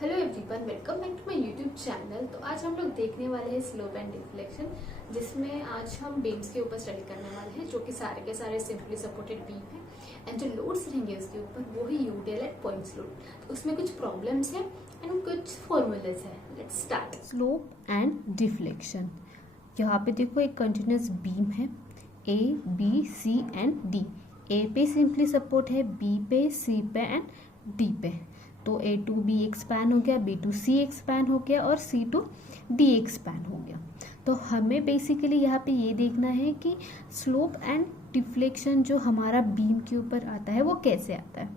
Hello everyone, welcome back to my YouTube channel. तो आज हम लोग देखने वाले हैं स्लोप एंड डिफ्लेक्शन, जिसमें आज हम बीम्स के ऊपर स्टडी करने वाले हैं, जो कि सारे के सारे सिंपली सपोर्टेड बीम है। एंड जो लोड्स रहेंगे उसके ऊपर वो ही यूडेल एंड पॉइंट्स लोड। तो उसमें कुछ प्रॉब्लम्स हैं एंड कुछ फॉर्मूलाज है। Let's start. Slope and deflection. यहाँ पे देखो एक कंटिन्यूस बीम है, A B C and D. A पे सिंपली सपोर्ट है, बी पे, सी पे एंड डी पे। तो ए टू बी एक्सपैंड हो गया, बी टू सी एक्सपैंड हो गया और सी टू डी एक्सपैंड हो गया। तो हमें बेसिकली यहाँ पे ये देखना है कि स्लोप एंड डिफ्लेक्शन जो हमारा बीम के ऊपर आता है वो कैसे आता है।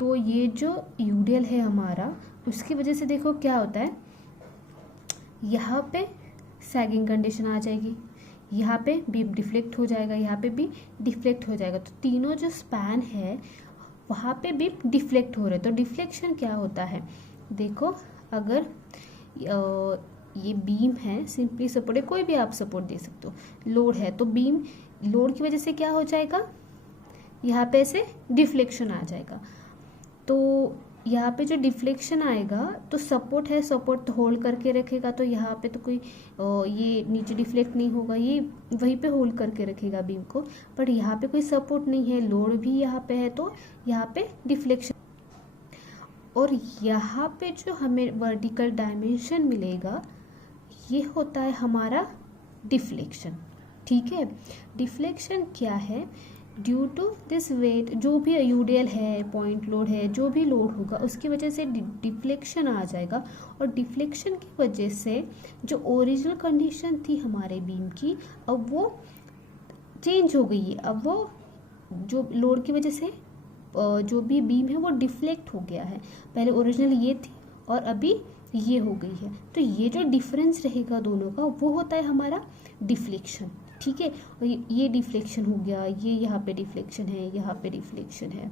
तो ये जो यूडियल है हमारा, उसकी वजह से देखो क्या होता है, यहाँ पे सैगिंग कंडीशन आ जाएगी, यहाँ पे भी डिफ्लेक्ट हो जाएगा, यहाँ पे भी डिफ्लेक्ट हो जाएगा। तो तीनों जो स्पैन है वहाँ पे भी डिफ्लेक्ट हो रहे हैं। तो डिफ्लेक्शन क्या होता है, देखो अगर ये बीम है, सिंपली सपोर्ट है, कोई भी आप सपोर्ट दे सकते हो, लोड है, तो बीम लोड की वजह से क्या हो जाएगा, यहाँ पे से डिफ्लेक्शन आ जाएगा। तो यहाँ पे जो डिफ्लेक्शन आएगा तो सपोर्ट है, सपोर्ट तो होल्ड करके रखेगा, तो यहाँ पे तो कोई ये नीचे डिफ्लेक्ट नहीं होगा, ये वहीं पे होल्ड करके रखेगा बीम को। पर यहाँ पे कोई सपोर्ट नहीं है, लोड भी यहाँ पे है, तो यहाँ पे डिफ्लेक्शन। और यहाँ पे जो हमें वर्टिकल डायमेंशन मिलेगा ये होता है हमारा डिफ्लेक्शन। ठीक है, डिफ्लेक्शन क्या है, ड्यू टू दिस वेट, जो भी यूडियल है, पॉइंट लोड है, जो भी लोड होगा उसकी वजह से डिफ्लेक्शन आ जाएगा। और डिफ्लेक्शन की वजह से जो ओरिजिनल कंडीशन थी हमारे बीम की, अब वो चेंज हो गई है। अब वो जो लोड की वजह से जो भी बीम है वो डिफ्लेक्ट हो गया है। पहले ओरिजिनल ये थी और अभी ये हो गई है। तो ये जो डिफरेंस रहेगा दोनों का वो होता है हमारा डिफ्लेक्शन। ठीक है, और ये डिफ्लेक्शन हो गया, ये यहाँ पे डिफ्लेक्शन है, यहाँ पे डिफ्लेक्शन है,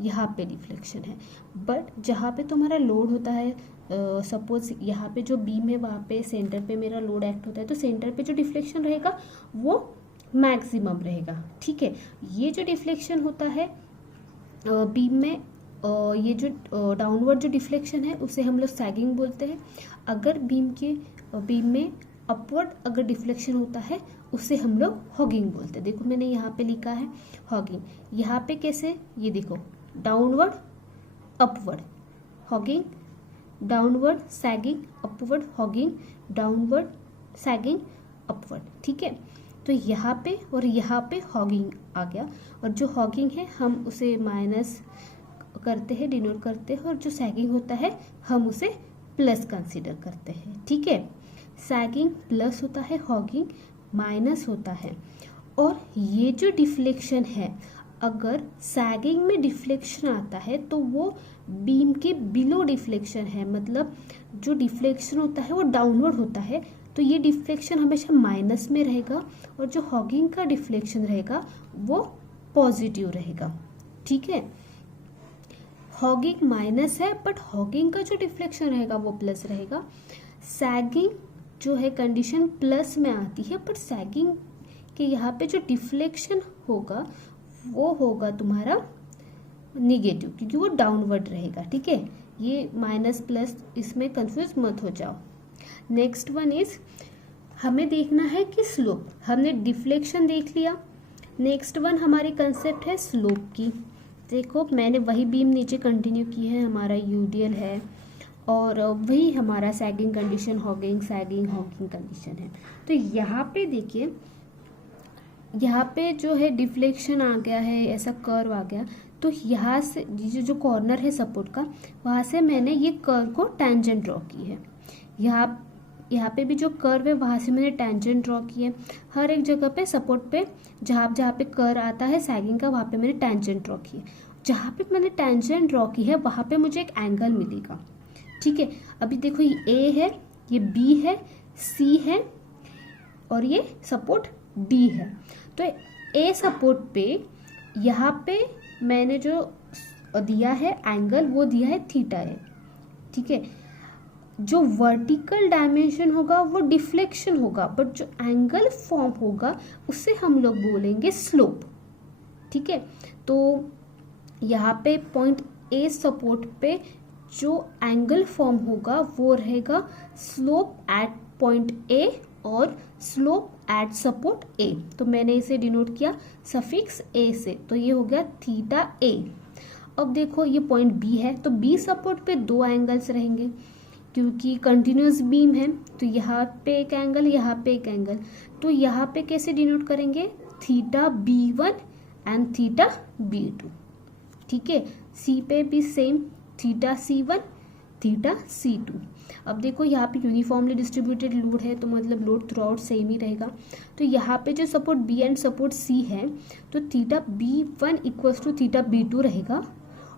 यहाँ पे डिफ्लेक्शन है। बट जहाँ पे तुम्हारा लोड होता है, सपोज यहाँ पे जो बीम है वहाँ पे सेंटर पे मेरा लोड एक्ट होता है, तो सेंटर पे जो डिफ्लेक्शन रहेगा वो मैक्सिमम रहेगा। ठीक है, ये जो डिफ्लेक्शन होता है बीम में, ये जो डाउनवर्ड जो डिफ्लेक्शन है उसे हम लोग सैगिंग बोलते हैं। अगर बीम में अपवर्ड अगर डिफ्लेक्शन होता है उसे हम लोग हॉगिंग बोलते हैं। देखो मैंने यहाँ पे लिखा है हॉगिंग। यहाँ पे कैसे, ये देखो downward upward hugging, downward sagging, upward hugging, downward sagging, upward. ठीक है, तो यहाँ पे और यहाँ पे हॉगिंग आ गया, और जो हॉगिंग है हम उसे माइनस करते हैं, डिनोट करते हैं, और जो सैगिंग होता है हम उसे प्लस कंसीडर करते हैं। ठीक है, सैगिंग प्लस होता है, हॉगिंग माइनस होता है। और ये जो डिफ्लेक्शन है, अगर सैगिंग में डिफ्लेक्शन आता है तो वो बीम के बिलो डिफ्लेक्शन है, मतलब जो डिफ्लेक्शन होता है वो डाउनवर्ड होता है, तो ये डिफ्लेक्शन हमेशा माइनस में रहेगा, और जो हॉगिंग का डिफ्लेक्शन रहेगा वो पॉजिटिव रहेगा। ठीक है, हॉगिंग माइनस है बट हॉगिंग का जो डिफ्लेक्शन रहेगा वो प्लस रहेगा। सैगिंग जो है कंडीशन प्लस में आती है, बट सैगिंग के यहाँ पे जो डिफ्लेक्शन होगा वो होगा तुम्हारा निगेटिव, क्योंकि वो डाउनवर्ड रहेगा। ठीक है, ये माइनस प्लस इसमें कंफ्यूज मत हो जाओ। नेक्स्ट वन इज, हमें देखना है कि स्लोप, हमने डिफ्लेक्शन देख लिया। नेक्स्ट वन हमारी कंसेप्ट है स्लोप की। देखो मैंने वही बीम नीचे कंटिन्यू की है, हमारा यूडियल है और वही हमारा sagging condition, hugging sagging hugging condition है। तो यहाँ पे देखिए, यहाँ पे जो है डिफ्लेक्शन आ गया है, ऐसा कर्व आ गया, तो यहाँ से जो कॉर्नर है सपोर्ट का, वहाँ से मैंने ये कर्व को टेंजेंट ड्रॉ की है। यहाँ पे भी जो कर्व है वहाँ से मैंने टेंजेंट ड्रॉ की है। हर एक जगह पे सपोर्ट पे जहाँ पे कर्व आता है सैगिंग का, वहाँ पे मैंने टेंजेंट ड्रॉ की है। जहाँ पे मैंने टेंजेंट ड्रॉ की है वहाँ पे मुझे एक एंगल मिलेगा। ठीक है, अभी देखो ये ए है, ये बी है, सी है और ये सपोर्ट डी है। तो ए सपोर्ट पे यहाँ पे मैंने जो दिया है एंगल वो दिया है थीटा है। ठीक है, जो वर्टिकल डायमेंशन होगा वो डिफ्लेक्शन होगा, बट जो एंगल फॉर्म होगा उसे हम लोग बोलेंगे स्लोप। ठीक है, तो यहाँ पे पॉइंट ए सपोर्ट पे जो एंगल फॉर्म होगा वो रहेगा स्लोप एट पॉइंट ए और स्लोप एट सपोर्ट ए। तो मैंने इसे डिनोट किया सफिक्स ए से, तो ये हो गया थीटा ए। अब देखो ये पॉइंट बी है, तो बी सपोर्ट पे दो एंगल्स रहेंगे क्योंकि कंटिन्यूअस बीम है, तो यहाँ पे एक एंगल, यहाँ पे एक एंगल। तो यहाँ पे कैसे डिनोट करेंगे, theta B1 and theta B2। ठीक है, सी पे भी same, theta C1 theta C2। अब देखो यहाँ पे यूनिफॉर्मली डिस्ट्रीब्यूटेड लोड है, तो मतलब लोड थ्रू आउट सेम ही रहेगा। तो यहाँ पे जो support B and support C है, तो theta B1 equals to theta B2 रहेगा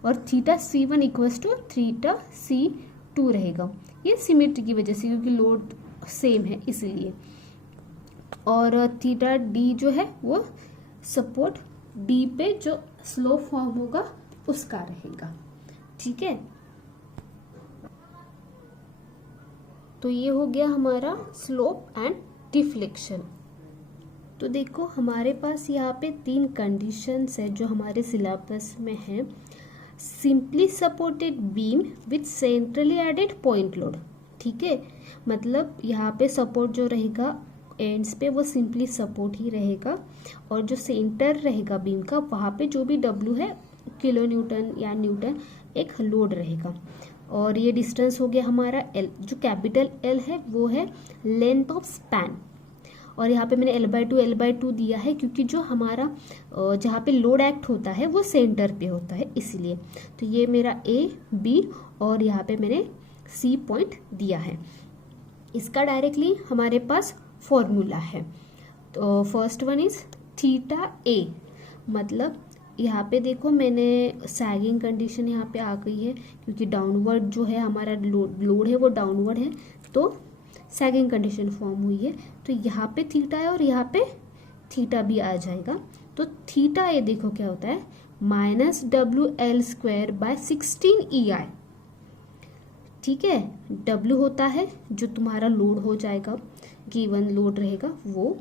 और theta C1 equals to theta C2 रहेगा। ये सिमेट्री की वजह से, क्योंकि लोड सेम है इसलिए। और थीटा D जो है वो सपोर्ट D पे जो स्लोप फॉर्म होगा उसका रहेगा। ठीक है, तो ये हो गया हमारा स्लोप एंड डिफ्लेक्शन। तो देखो हमारे पास यहाँ पे 3 कंडीशंस है जो हमारे सिलेबस में है। Simply supported beam with centrally added point load. ठीक है, मतलब यहाँ पे सपोर्ट जो रहेगा एंड्स पे वो सिंपली सपोर्ट ही रहेगा, और जो सेंटर रहेगा बीम का वहाँ पे जो भी W है, किलो न्यूटन या न्यूटन, एक लोड रहेगा। और ये डिस्टेंस हो गया हमारा L, जो कैपिटल L है वो है लेंथ ऑफ स्पैन। और यहाँ पे मैंने L/2 दिया है क्योंकि जो हमारा जहाँ पे लोड एक्ट होता है वो सेंटर पे होता है इसलिए। तो ये मेरा A, B और यहाँ पे मैंने C पॉइंट दिया है। इसका डायरेक्टली हमारे पास फॉर्मूला है। तो first one is theta A, मतलब यहाँ पे देखो मैंने सैगिंग कंडीशन यहाँ पे आ गई है क्योंकि डाउनवर्ड जो है हमारा लोड है वो डाउनवर्ड है, तो सैगिंग कंडीशन फॉर्म हुई है। तो यहाँ पे थीटा है और यहाँ पे थीटा भी आ जाएगा। तो थीटा ए देखो क्या होता है, -WL²/16EI। ठीक है, W होता है जो तुम्हारा लोड हो जाएगा, गिवन लोड रहेगा वो।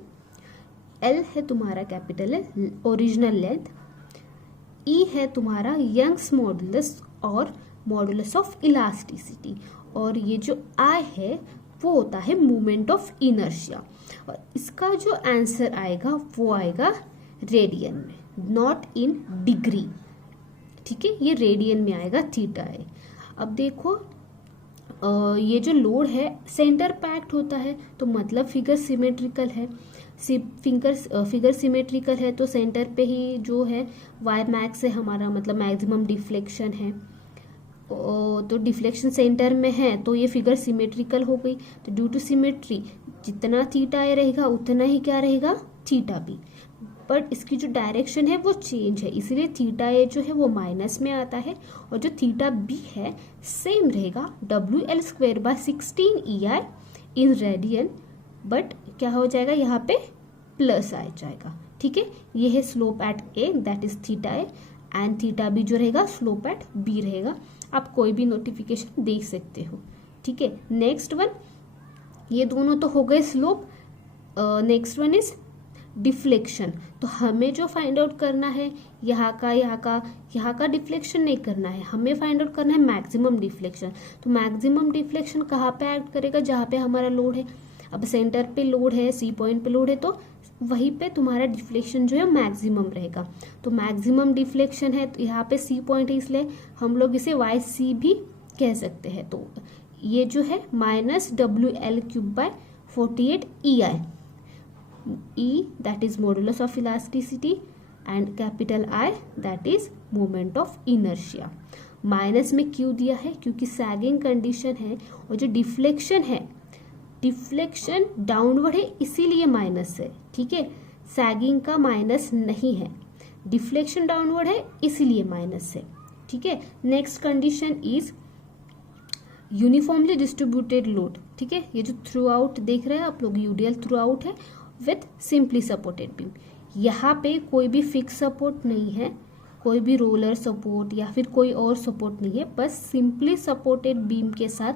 L है तुम्हारा कैपिटल है, ओरिजिनल लेंथ। E है तुम्हारा यंग्स मॉडुलस और मॉडुलस ऑफ इलास्टिसिटी, और ये जो I है वो होता है मोमेंट ऑफ इनर्शिया। और इसका जो आंसर आएगा वो आएगा रेडियन में, नॉट इन डिग्री। ठीक है, ये रेडियन में आएगा थीटा है। अब देखो ये जो लोड है सेंटर पैक्ट होता है, तो मतलब फिगर सिमेट्रिकल है। फिगर सिमेट्रिकल है तो सेंटर पे ही जो है वाई मैक्स है हमारा, मतलब मैक्सिमम डिफ्लेक्शन है। तो डिफ्लेक्शन सेंटर में है तो ये फिगर सिमेट्रिकल हो गई। तो ड्यू टू सिमेट्री जितना थीटा ए रहेगा उतना ही क्या रहेगा, थीटा बी। बट इसकी जो डायरेक्शन है वो चेंज है, इसलिए थीटा ए जो है वो माइनस में आता है, और जो थीटा बी है सेम रहेगा WL²/16EI इन रेडियन, बट क्या हो जाएगा यहाँ पे प्लस आ जाएगा। ठीक है, ये है slope at A, that is theta A, and theta B जो रहेगा स्लोप एट बी रहेगा। आप कोई भी नोटिफिकेशन देख सकते हो। ठीक है, नेक्स्ट वन, ये दोनों तो हो गए slope. Next one is deflection. तो हमें जो फाइंड आउट करना है यहाँ का डिफ्लेक्शन नहीं करना है, हमें फाइंड आउट करना है मैक्सिमम डिफ्लेक्शन। तो मैक्सिमम डिफ्लेक्शन कहाँ पे एक्ट करेगा, जहाँ पे हमारा लोड है। अब सेंटर पे लोड है, सी पॉइंट पे लोड है, तो वहीं पे तुम्हारा डिफ्लेक्शन जो है मैक्सिमम रहेगा। तो मैक्सिमम डिफ्लेक्शन है, तो यहाँ पे सी पॉइंट है इसलिए हम लोग इसे YC भी कह सकते हैं। तो ये जो है -WL³/48EI। E that is modulus of elasticity and capital I that is moment of inertia। Minus में क्यों दिया है, क्योंकि सैगिंग कंडीशन है, और जो डिफ्लेक्शन है, डिफ्लेक्शन डाउनवर्ड है इसीलिए माइनस है। ठीक है, सैगिंग का माइनस नहीं है, डिफ्लेक्शन डाउनवर्ड है इसीलिए माइनस है। ठीक है, next condition is uniformly distributed load. ठीक है, ये जो थ्रू आउट देख रहे हैं आप लोग, यूडीएल थ्रू आउट है विथ सिंपली सपोर्टेड बीम। यहाँ पे कोई भी फिक्स सपोर्ट नहीं है, कोई भी रोलर सपोर्ट या फिर कोई और सपोर्ट नहीं है, बस सिंपली सपोर्टेड बीम के साथ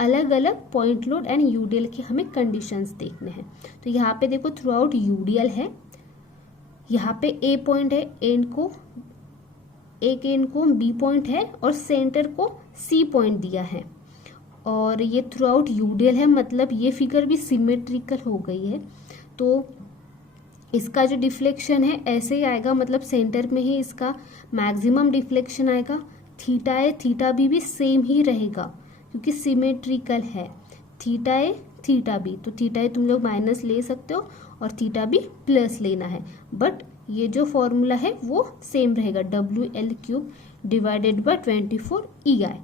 अलग अलग पॉइंट लोड एंड यूडीएल के हमें कंडीशंस देखने हैं। तो यहाँ पे देखो थ्रू आउट यूडीएल है, यहाँ पे ए पॉइंट है, एक एंड को बी पॉइंट है और सेंटर को सी पॉइंट दिया है और ये थ्रू आउट यूडियल है, मतलब ये फिगर भी सिमेट्रिकल हो गई है। तो इसका जो डिफ्लेक्शन है ऐसे ही आएगा, मतलब सेंटर में ही इसका मैक्सिमम डिफ्लेक्शन आएगा। थीटा ए थीटा बी भी सेम ही रहेगा क्योंकि सिमेट्रिकल है। थीटा ए थीटा बी, तो थीटा ए तुम लोग माइनस ले सकते हो और थीटा बी प्लस लेना है, बट ये जो फॉर्मूला है वो सेम रहेगा, WL³ डिवाइडेड बाय 24 EI।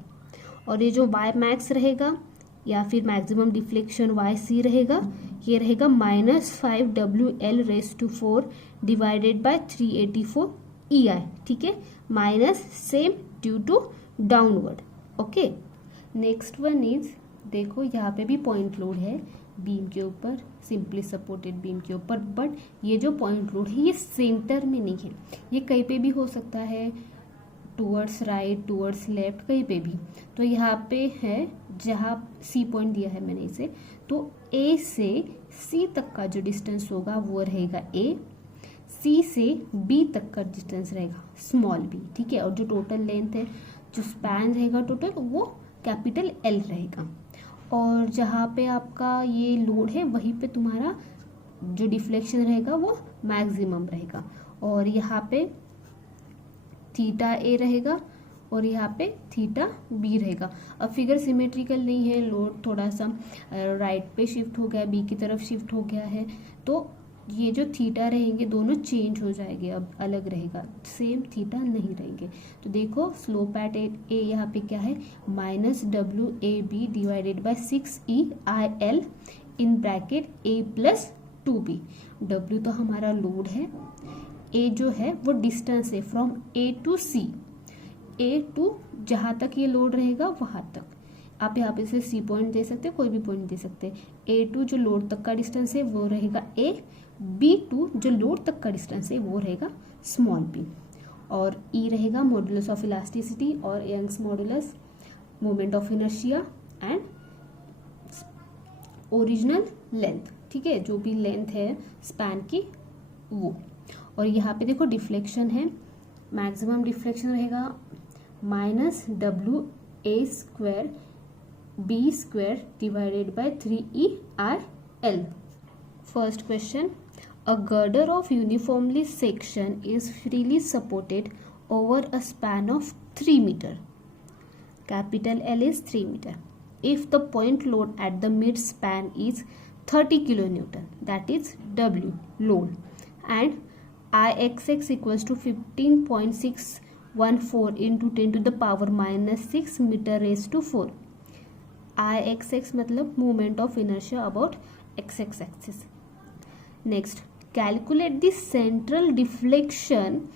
और ये जो वाई मैक्स रहेगा या फिर मैक्सिमम डिफ्लेक्शन YC रहेगा, ये रहेगा -5WL⁴ डिवाइडेड बाय 384 EI। ठीक है, minus same due to downward. Okay, next one is, देखो यहाँ पे भी पॉइंट लोड है बीम के ऊपर, सिंपली सपोर्टेड बीम के ऊपर, बट ये जो पॉइंट लोड है ये सेंटर में नहीं है, ये कहीं पे भी हो सकता है, टूवर्ड्स राइट, टूवर्ड्स लेफ्ट, कहीं पे भी। तो यहाँ पे है जहाँ सी पॉइंट दिया है मैंने इसे, तो ए से सी तक का जो डिस्टेंस होगा वो रहेगा ए, सी से बी तक का डिस्टेंस रहेगा स्मॉल बी। ठीक है, और जो टोटल लेंथ है, जो स्पैन रहेगा टोटल, वो कैपिटल L रहेगा। और जहाँ पे आपका ये लोड है वहीं पे तुम्हारा जो डिफ्लेक्शन रहेगा वो मैक्सिमम रहेगा। और यहाँ पे थीटा ए रहेगा और यहाँ पे थीटा बी रहेगा। अब फिगर सिमेट्रिकल नहीं है, लोड थोड़ा सा राइट पे शिफ्ट हो गया, बी की तरफ शिफ्ट हो गया है, तो ये जो थीटा रहेंगे दोनों चेंज हो जाएंगे, अब अलग रहेगा, सेम थीटा नहीं रहेंगे। तो देखो स्लोप एट ए यहाँ पे क्या है, -WAB divided by 6EIL in bracket A+2B। W तो हमारा लोड है, A जो है वो डिस्टेंस है from A to C, A to जहाँ तक ये लोड रहेगा वहाँ तक। आप यहाँ पे से सी पॉइंट दे सकते हैं, कोई भी पॉइंट दे सकते हैं। A2 जो लोड तक का डिस्टेंस है वो रहेगा A, B2 जो लोड तक का डिस्टेंस है वो रहेगा स्मॉल b, और E रहेगा मॉडुलस ऑफ इलास्टिसिटी और Young's modulus, moment of inertia and original length. ठीक है, जो भी लेंथ है स्पैन की वो। और यहाँ पे देखो डिफ्लेक्शन है, मैक्सिमम डिफ्लेक्शन रहेगा -WA² B² divided by 3EIL। First question, a girder of uniformly section is freely supported over a span of 3 meter. Capital L is 3 meter. If the point load at the mid span is 30 kilonewton, that is W load, and Ixx equals to 15.614 into 10 to the power -6 meter raised to 4. Ixx मतलब moment of inertia about x-axis axis. Next, calculate the central deflection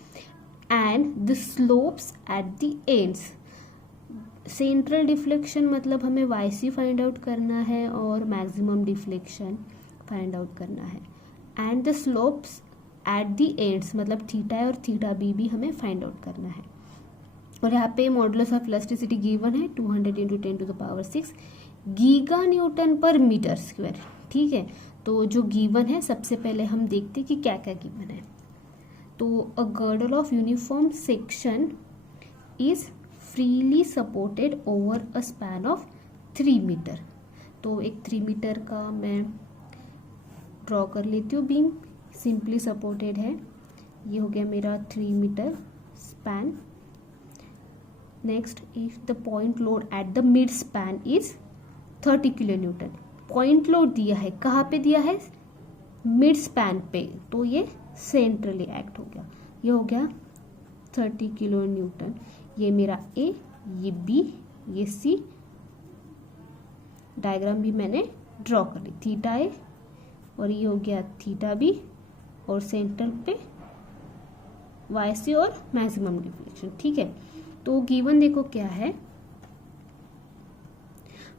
and the slopes at the ends. Central deflection मतलब हमें YC find out करना है और maximum deflection find out करना है, and the slopes at the ends मतलब theta और theta B भी हमें फाइंड आउट करना है। और यहाँ पे मॉडुलस ऑफ इलास्टिसिटी गिवन है 200 × 10⁶ giga newton per metre square. ठीक है, तो जो गिवन है सबसे पहले हम देखते कि क्या क्या गिवन है। तो a girder of uniform section is freely supported over a span of 3 metre. तो एक 3 मीटर का मैं ड्रॉ कर लेती हूँ बीम, सिंपली सपोर्टेड है, ये हो गया मेरा 3 metre span. Next, if the point load at the mid span is 30 kilonewton. Point load दिया है, कहाँ पे दिया है, मिड स्पैन पे, तो ये सेंट्रली एक्ट हो गया, ये हो गया 30 किलोन्यूटन। ये मेरा ए, ये बी, ये सी, डायग्राम भी मैंने ड्रॉ कर ली, थीटा ए और ये हो गया थीटा बी, और सेंटर पे वाई सी और मैक्सिमम डिफ्लेक्शन। ठीक है, तो गिवन देखो क्या है,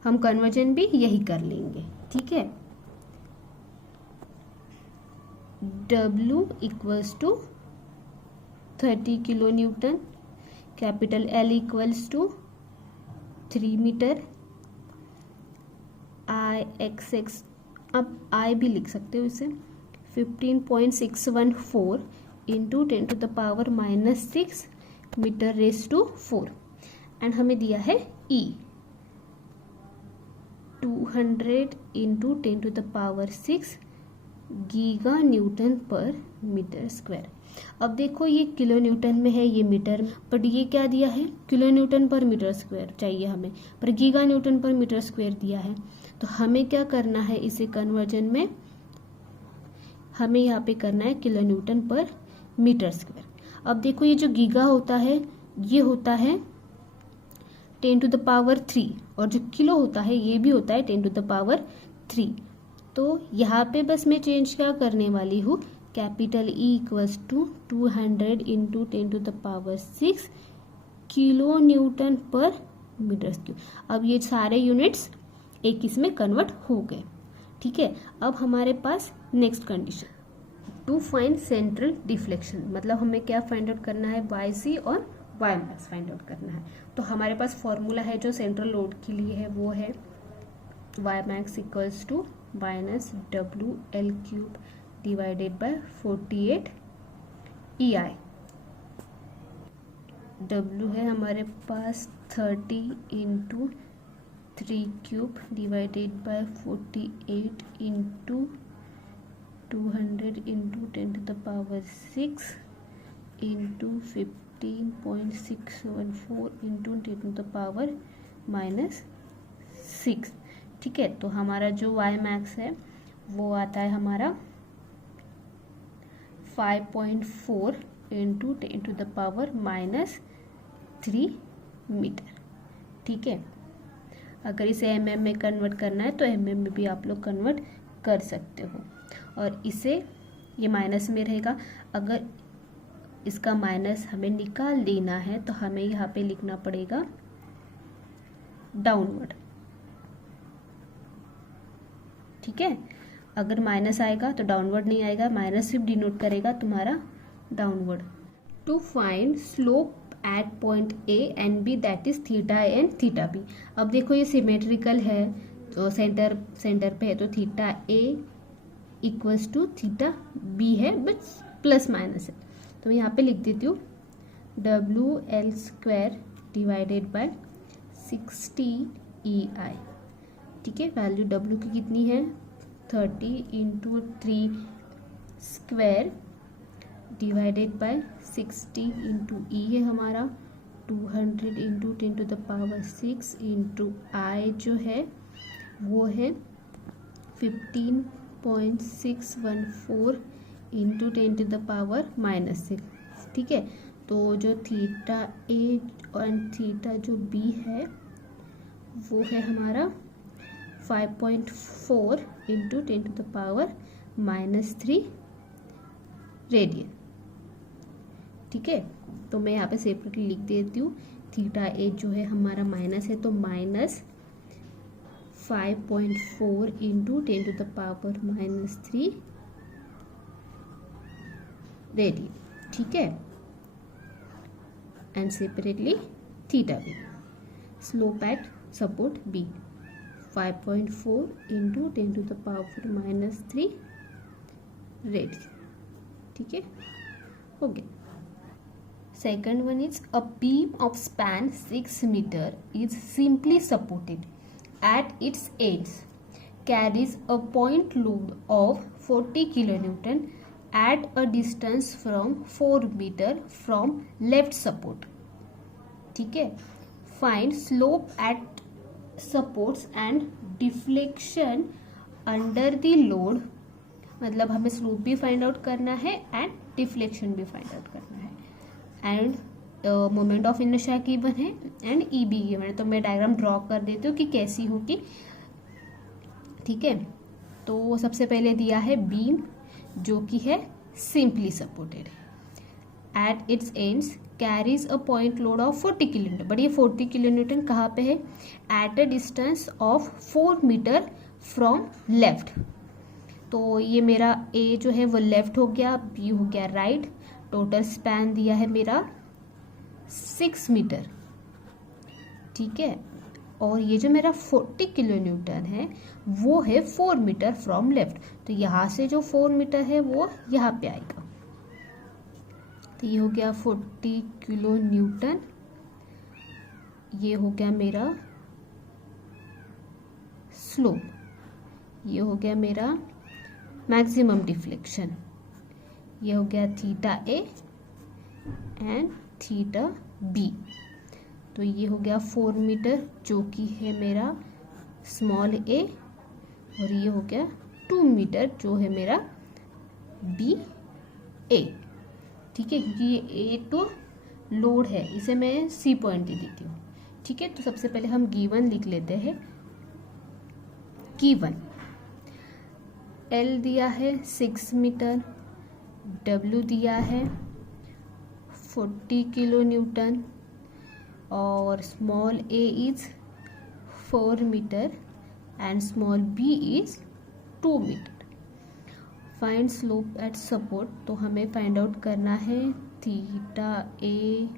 हम कन्वर्जन भी यही कर लेंगे। ठीक है, W equals to 30 kilo newton, capital L equals to 3 metre, Ixx, अब I भी लिख सकते हो इसे, 15.614 into 10⁻⁻6 metre raise to 4, and हमें दिया है E 200 into 10⁶ giga newton per metre square. अब देखो ये किलो न्यूटन में है, ये मीटर में, बट ये क्या दिया है, kilo newton per metre square चाहिए हमें, पर giga newton per metre square दिया है। तो हमें क्या करना है, इसे कन्वर्जन में हमें यहाँ पे करना है kilo newton per metre square. अब देखो ये जो गीगा होता है ये होता है 10⁻³ और जो किलो होता है ये भी होता है 10⁻³ तो यहाँ पे बस मैं चेंज क्या करने वाली हूँ, capital E = 200 into 10⁻⁶ kilo newton per metre cube. अब ये सारे यूनिट्स एक इसमें कन्वर्ट हो गए। ठीक है, अब हमारे पास next condition, to find central deflection, मतलब हमें क्या फाइंड आउट करना है, YC और Ymax फाइंड आउट करना है। तो हमारे पास फॉर्मूला है जो सेंट्रल लोड के लिए है, वो है Ymax = -WL³ divided by 48 EI। W है हमारे पास 30 into 3³ divided by 48 into 200 into 10⁻⁶ into 15.614 into 10⁻⁻6। ठीक है, तो हमारा जो Ymax है वो आता है हमारा 5.4 इंटू 10⁻⁻3 मीटर। ठीक है, अगर इसे mm में कन्वर्ट करना है तो mm में भी आप लोग कन्वर्ट कर सकते हो। और इसे ये माइनस में रहेगा, अगर इसका माइनस हमें निकाल देना है तो हमें यहाँ पे लिखना पड़ेगा डाउनवर्ड। ठीक है, अगर माइनस आएगा तो डाउनवर्ड नहीं आएगा, माइनस सिर्फ डिनोट करेगा तुम्हारा downward. To find slope at point A and B that is θ and θB। अब देखो ये सिमेट्रिकल है तो सेंटर पे है तो θ A = θB है, बट प्लस माइनस है, तो मैं यहाँ पे लिख देती हूँ WL² डिवाइडेड बाय 60 EI। ठीक है, वैल्यू W की कितनी है 30 into 3² divided by 60 into E है हमारा 200 इंटू 10⁻⁶ इंटू I जो है वो है 15.614 इंटू 10⁻⁻6। ठीक है, तो जो θ A और θ जो B है वो है हमारा 5.4 इंटू 10⁻⁻3 रेडियन। ठीक है, तो मैं यहाँ पे सेपरेटली लिख देती हूँ, θ A जो है हमारा माइनस है तो -5.4 इंटू 10⁻⁻3 रेडियन। ठीक है, and separately θB। Slope at support B 5.4 into 10⁻⁻3 radian. ठीक है, हो गया। Second one is a beam of span 6 meter is simply supported at its ends, carries a point load of 40 kN at a distance from 4 meter from left support. ठीक है, find slope at supports and deflection under the load, मतलब हमें slope भी find out करना है and deflection भी find out करना है, end moment of inertia given है एंड ई बी गिवन है। तो मैं डायग्राम ड्रॉ कर देती हूँ कि कैसी होगी। ठीक है, तो सबसे पहले दिया है बीम जो कि है simply supported at its ends carries a point load of 40 kN, but ये 40 kN कहाँ पे है, at a distance of 4 metre from left. तो ये मेरा ए जो है वो लेफ्ट हो गया, बी हो गया राइट, टोटल स्पैन दिया है मेरा 6 मीटर। ठीक है, और ये जो मेरा 40 kN है वो है 4 मीटर फ्रॉम लेफ्ट, तो यहाँ से जो 4 मीटर है वो यहाँ पे आएगा, तो ये हो गया 40 kN ये हो गया मेरा स्लोप, ये हो गया मेरा मैक्सिमम डिफ्लेक्शन, ये हो गया theta A and theta B. तो ये हो गया 4 मीटर जो कि है मेरा स्मॉल ए, और ये हो गया 2 मीटर जो है मेरा बी ए। ठीक है, क्योंकि ये ए तो लोड है, इसे मैं सी पॉइंट ही देती हूँ। ठीक है, तो सबसे पहले हम गिवन लिख लेते हैं। गिवन एल दिया है 6 मीटर, डब्ल्यू दिया है 40 किलो न्यूटन, और small a is 4 metre and small b is 2 metre. Find slope at support, तो हमें फाइंड आउट करना है theta a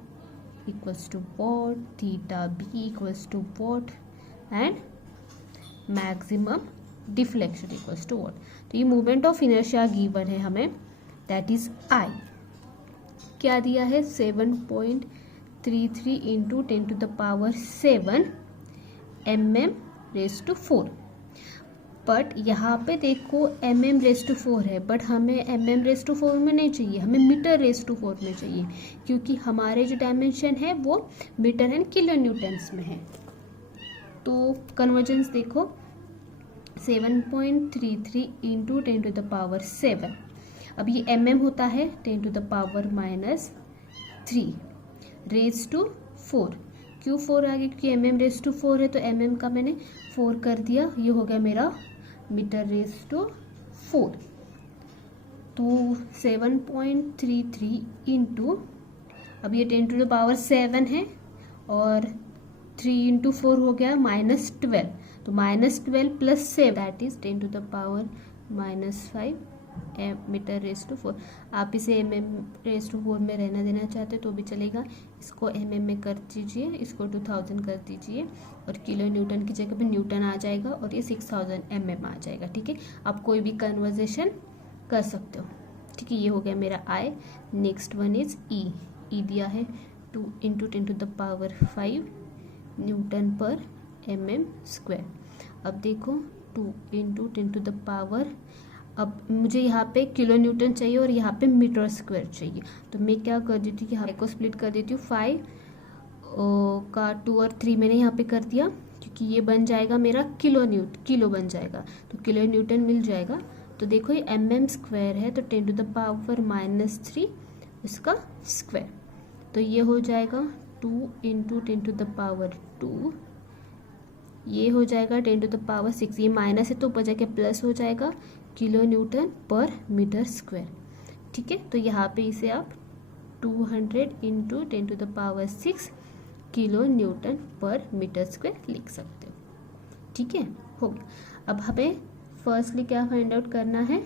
equals to what, theta b equals to what and maximum deflection equals to what. तो ये movement of inertia given है हमें, that is I. क्या दिया है 7.33 into 10 to the power 7 mm⁴। But यहाँ पे देखो mm⁴ है, बट हमें mm⁴ में नहीं चाहिए, हमें मीटर⁴ में चाहिए, क्योंकि हमारे जो डायमेंशन है वो मीटर एंड किलो न्यूटन्स में है। तो कन्वर्जेंस देखो 7.33 इंटू 10 टू द पावर 7। अब ये mm होता है 10 to the power -3 raise to 4। क्यों 4 आ गया? क्योंकि mm⁴ है, तो mm का मैंने 4 कर दिया, ये हो गया मेरा मीटर⁴। तो 7.33 इंटू, अब ये 10 टू द पावर 7 है, और 3 इंटू 4 हो गया -12, तो -12 plus 7 that is 10 to the power -5 metre. आप इसे mm⁴ में रहना देना चाहते तो भी चलेगा, इसको mm में कर दीजिए, इसको 2000 कर दीजिए, और किलो न्यूटन की जगह पे न्यूटन आ जाएगा, और ये 6000 mm आ जाएगा। ठीक है, आप कोई भी कन्वर्जेशन कर सकते हो। ठीक है, ये हो गया मेरा I. Next one is E दिया है 2 into 10 to the power 5 newton per mm²। अब देखो 2 इंटू 10 टू द पावर, अब मुझे यहाँ पे किलो न्यूटन चाहिए और यहाँ पे मीटर² चाहिए, तो मैं क्या कर देती हूँ कि यहाँ को स्प्लिट कर देती हूँ। 5 का 2 और 3 मैंने यहाँ पे कर दिया, क्योंकि ये बन जाएगा मेरा किलो बन जाएगा, तो किलो न्यूटन मिल जाएगा। तो देखो ये mm² है, तो 10 टू द पावर -3 इसका स्क्वायर, तो ये हो जाएगा 2 इंटू 10 टू द पावर 2, ये हो जाएगा 10 टू द पावर 6, ये माइनस है तो ऊपर जाके प्लस हो जाएगा, किलो न्यूटन पर मीटर²। ठीक है, तो यहाँ पे इसे आप 200 into 10 to the power 6 kilo newton per metre लिख सकते हो। ठीक है, हो गया। अब हमें फर्स्टली क्या फाइंड आउट करना है,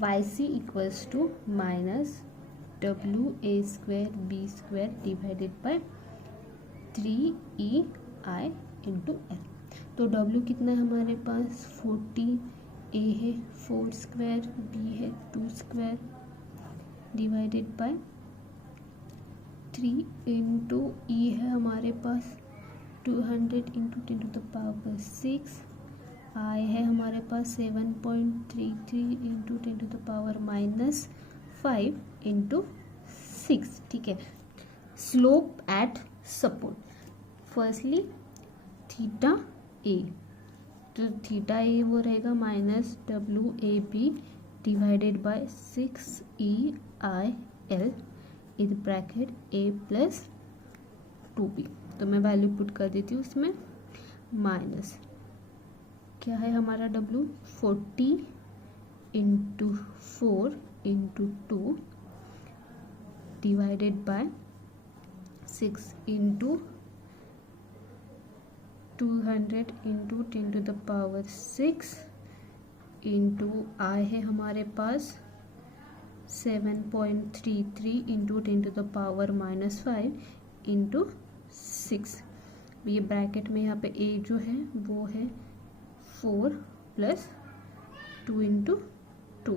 yc equals to -WA² divided by 3EI into L। तो W कितना है हमारे पास 40, A है 4², B है 2² डिवाइडेड बाय 3 इंटू E है हमारे पास 200 into 10 to the power 6, I है हमारे पास 7.33 into 10 to the power -5 into 6। ठीक है, slope at support, firstly theta A, तो थीटा ए वो रहेगा -WAB डिवाइडेड बाय 6EIL इस ब्रैकेट A प्लस 2B। तो मैं वैल्यू पुट कर देती हूँ उसमें, माइनस क्या है हमारा W 40 into 4 into 2 divided by 6 into 200 into 10 to the power 6 into I है हमारे पास 7.33 into 10 to the power -5 into 6। ये ब्रैकेट में यहाँ पे A जो है वो है 4 प्लस 2 इंटू 2।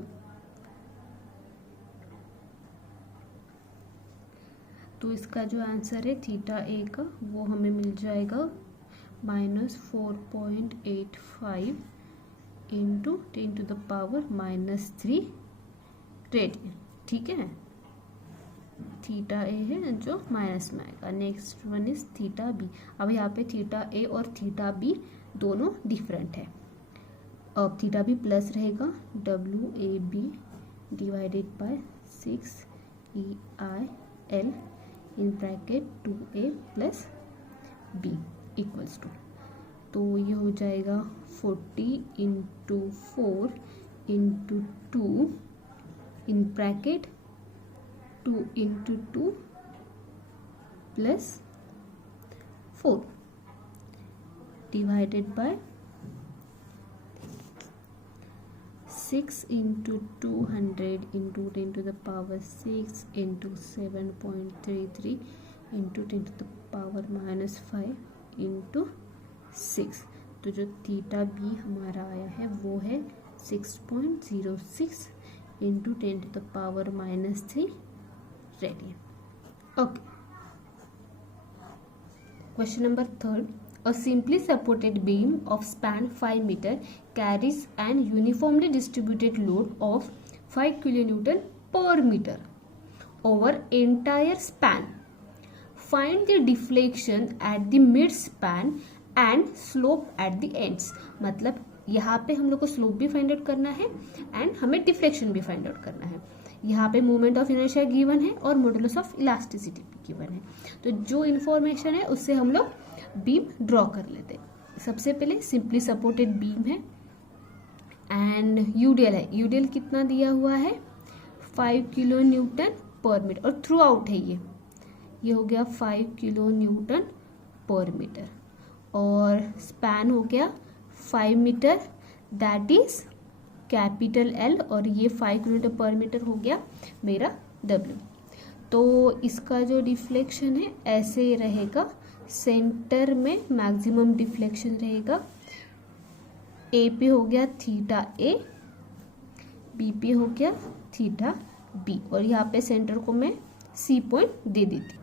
तो इसका जो आंसर है थीटा ए का वो हमें मिल जाएगा -4.85 इंटू 10⁻³ रेडियन। ठीक है, थीटा ए है जो माइनस में आएगा। Next one is theta b. अब यहाँ पे थीटा ए और थीटा बी दोनों डिफरेंट है। अब थीटा बी प्लस रहेगा WAB divided by 6EIL in bracket 2A plus B equals to, तो ये हो जाएगा 40 into 4 into 2 in bracket 2 into 2 plus 4 divided by 6 into 200 into 10⁻6 into 7.33 into 10⁻⁻5 into 6। तो जो थीटा बी हमारा आया है वो है 6.06 into 10⁻³ radian. Okay, question number 3। A simply supported beam of span 5 meter carries an uniformly distributed load of 5 kN per meter over entire span. Find the deflection at the mid span and slope at the ends. मतलब यहाँ पे हम लोग को slope भी find out करना है and हमें डिफ्लेक्शन भी फाइंड आउट करना है। यहाँ पे मोमेंट ऑफ इनर्शिया गिवन है और मॉडुलस ऑफ इलास्टिसिटी भी गिवन है। तो जो इन्फॉर्मेशन है उससे हम लोग बीम ड्रॉ कर लेते हैं। सबसे पहले सिंपली सपोर्टेड बीम है एंड यूडियल है। यूडियल कितना दिया हुआ है 5 kN पर मीटर और थ्रू आउट है ये हो गया 5 kN पर मीटर और स्पैन हो गया 5 metre that is capital L और ये 5 kN पर मीटर हो गया मेरा W। तो इसका जो डिफ्लेक्शन है ऐसे ही रहेगा, सेंटर में मैक्सिमम डिफ्लेक्शन रहेगा। ए पे हो गया थीटा ए, बी पे हो गया थीटा बी और यहाँ पे सेंटर को मैं C पॉइंट दे देती।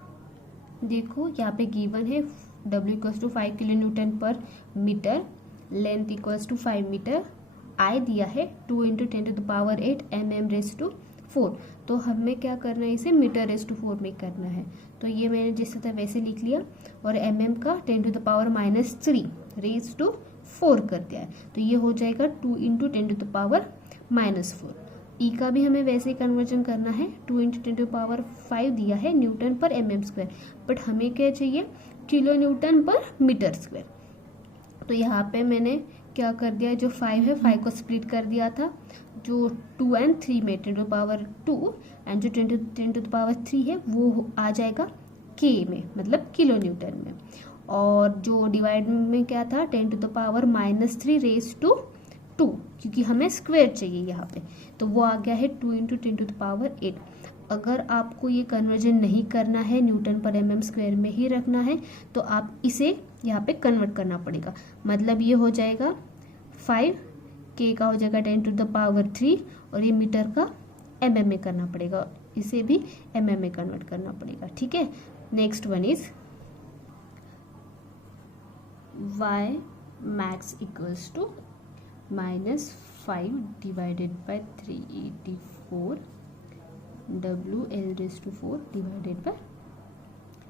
देखो यहाँ पे गिवन है W equals to 5 kN per metre, length equals to 5 metre, I दिया है 2 इंटू 10⁸ mm⁴। तो हमें क्या करना है, इसे मीटर⁴ में करना है। तो ये मैंने जिस तरह वैसे लिख लिया और mm का 10⁻³ कर दिया है। तो ये हो जाएगा 2 इंटू 10⁻⁻⁴। ई का भी हमें वैसे ही कन्वर्जन करना है, 2 इंटू 10⁵ दिया है न्यूटन पर mm², बट हमें क्या चाहिए kN पर मीटर²। तो यहाँ पे मैंने क्या कर दिया, जो 5 है 5 को स्प्लिट कर दिया था, जो 2 एंड 3 में 10⁻² एंड जो 10⁻³ है वो आ जाएगा k में, मतलब kN में। और जो डिवाइड में क्या था 10⁻³ क्योंकि हमें स्क्वायर चाहिए यहाँ पे, तो वो आ गया है 2 इंटू 10⁸। अगर आपको ये कन्वर्जन नहीं करना है, न्यूटन पर mm² में ही रखना है, तो आप इसे यहाँ पे कन्वर्ट करना पड़ेगा। मतलब ये हो जाएगा 5, k का हो जाएगा 10⁻³ और ये मीटर का mm में करना पड़ेगा, इसे भी mm में कन्वर्ट करना पड़ेगा। ठीक है, next one is y max equals to -5 divided by 384 WL⁴ divided by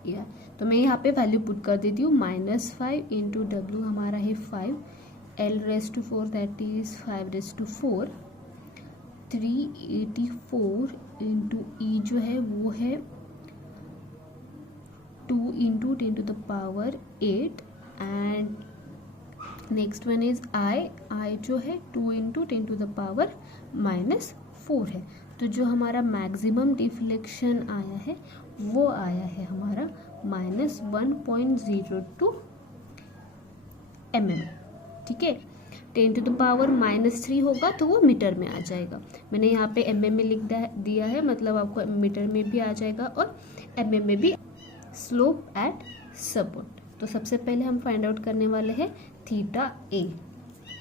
या। तो मैं यहाँ पे वैल्यू पुट कर देती हूँ, -5 इंटू W हमारा है 5, L⁴ that is 5⁴, 384 into E जो है वो है 2 into 10⁸ and next one is I जो है 2 इंटू 10⁻⁻⁴ है। तो जो हमारा मैक्सिमम डिफ्लेक्शन आया है वो आया है हमारा -1.02 mm। ठीक है, 10⁻³ होगा तो वो मीटर में आ जाएगा। मैंने यहाँ पे mm में लिख दिया है, मतलब आपको मीटर में भी आ जाएगा और mm में भी। स्लोप एट सपोर्ट, तो सबसे पहले हम फाइंड आउट करने वाले हैं थीटा ए।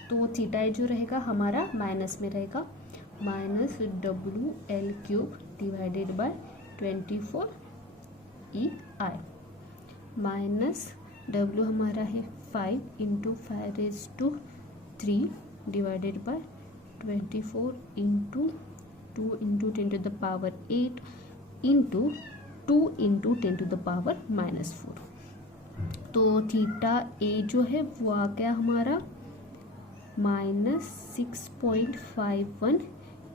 तो थीटा ए जो रहेगा हमारा माइनस में रहेगा, -WL³ divided by 24 E I minus W हमारा है 5 into 5⁻³ divided by 24 into 2 into 10⁸ into 2 into 10⁻⁻⁴। तो थीटा ए जो है वो आ गया हमारा -6.51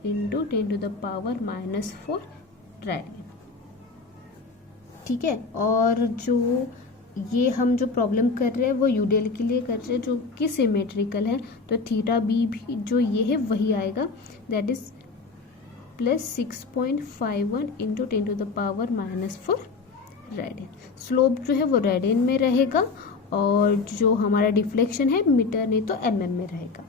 इंटू 10⁻⁻⁴ रेडियन। ठीक है, और जो ये हम जो प्रॉब्लम कर रहे हैं वो यूडियल के लिए कर रहे हैं जो कि सिमेट्रिकल है, तो थीटा बी भी जो ये है वही आएगा, that is +6.51 into 10⁻⁻⁴ radian. Slope जो है वो रेडियन में रहेगा और जो हमारा डिफ्लेक्शन है मीटर नहीं तो mm में रहेगा।